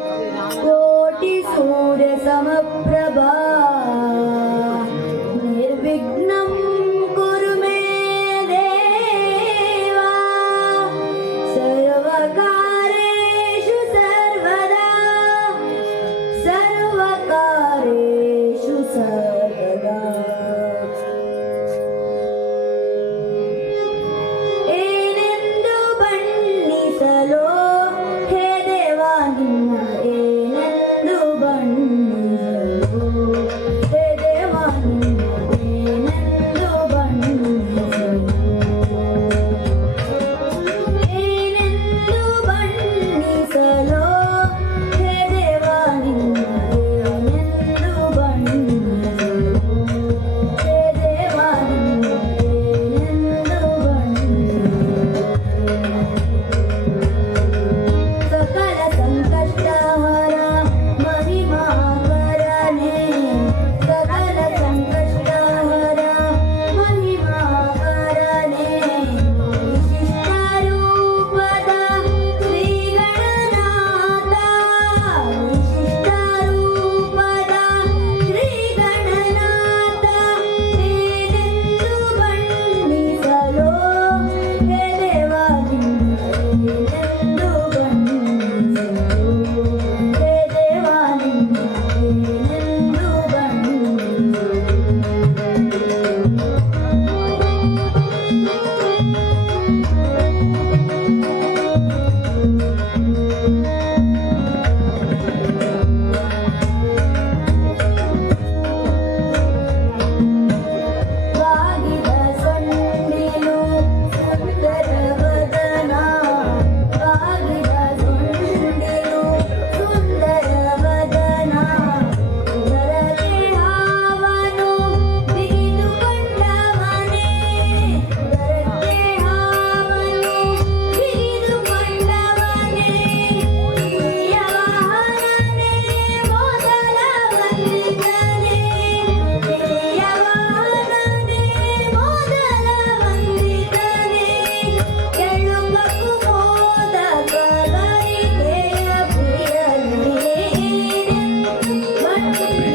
कोटि Thank you.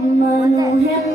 mơ nụ heo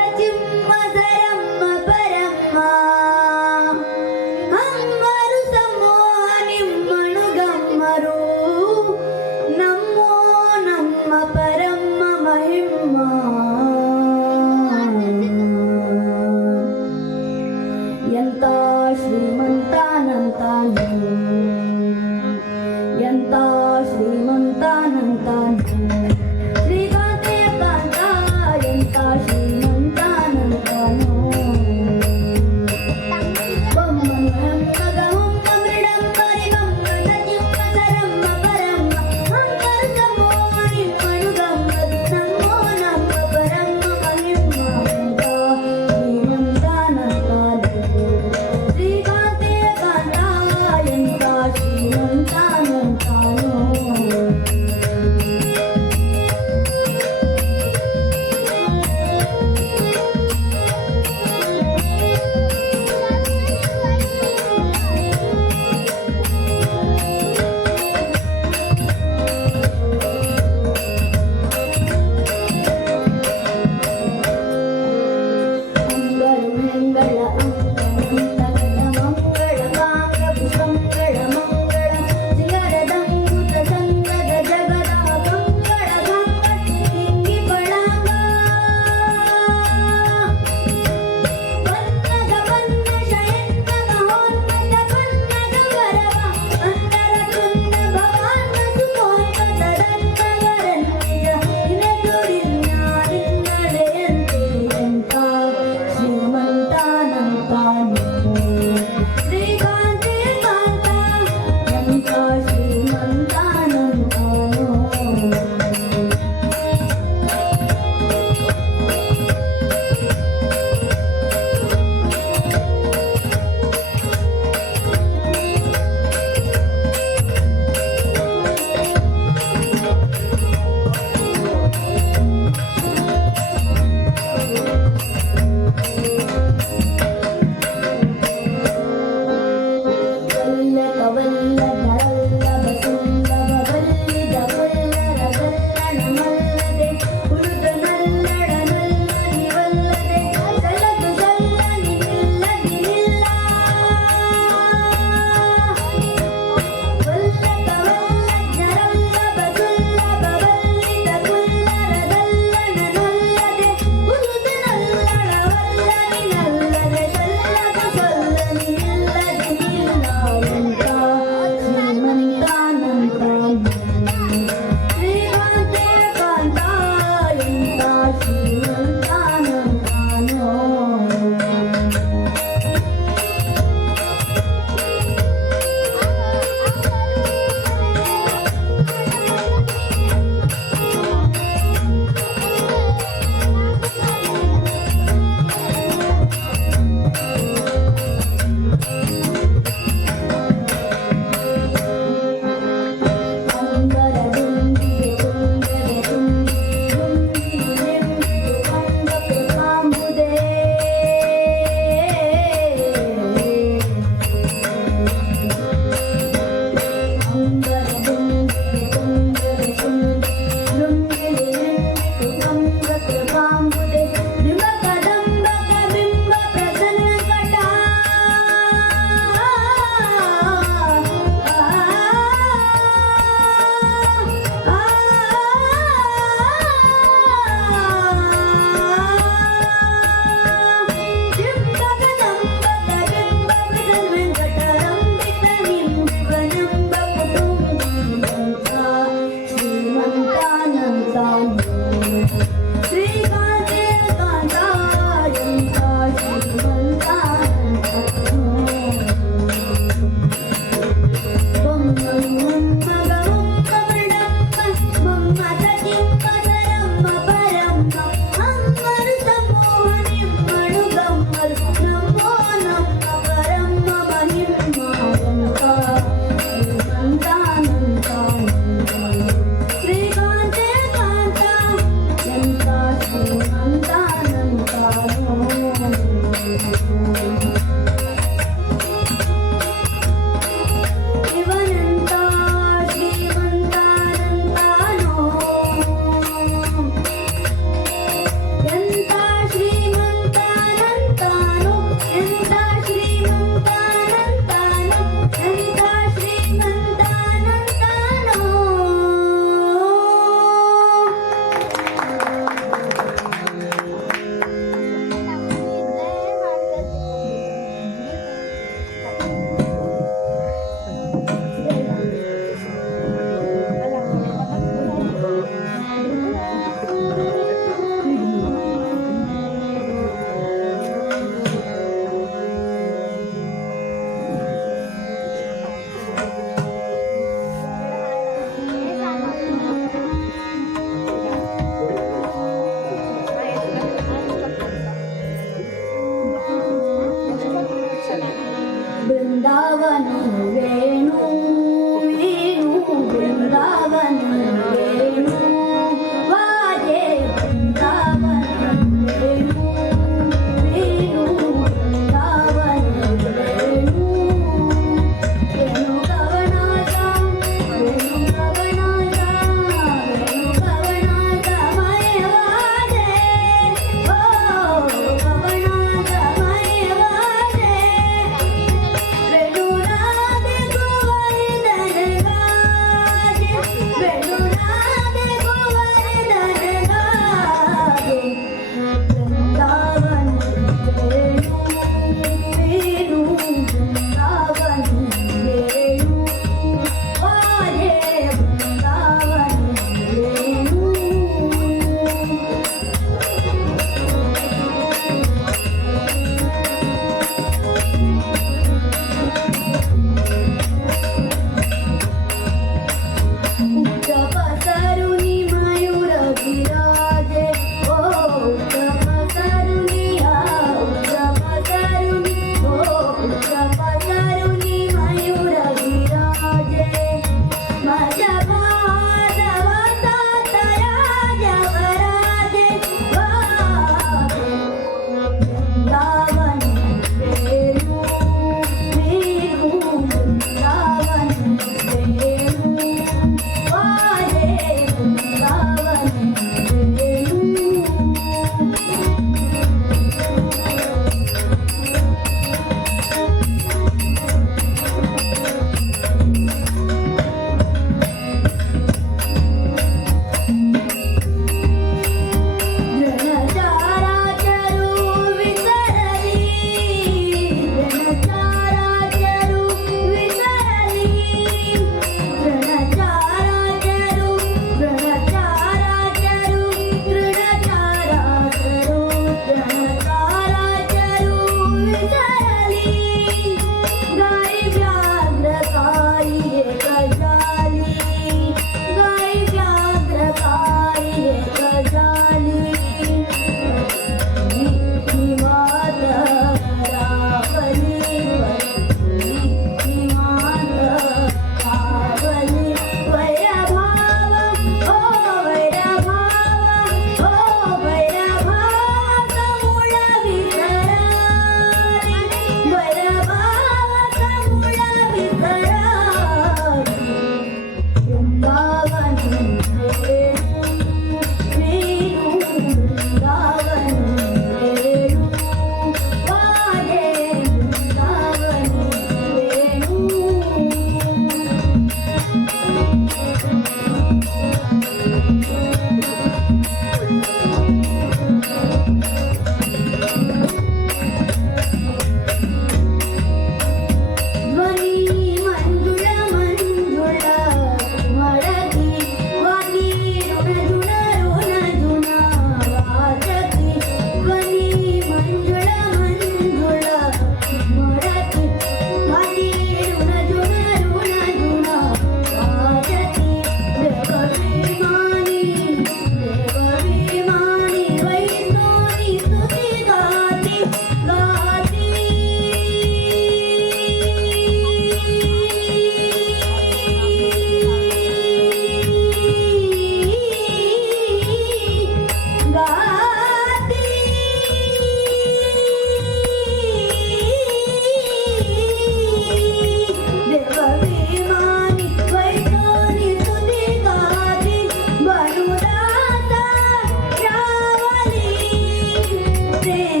day.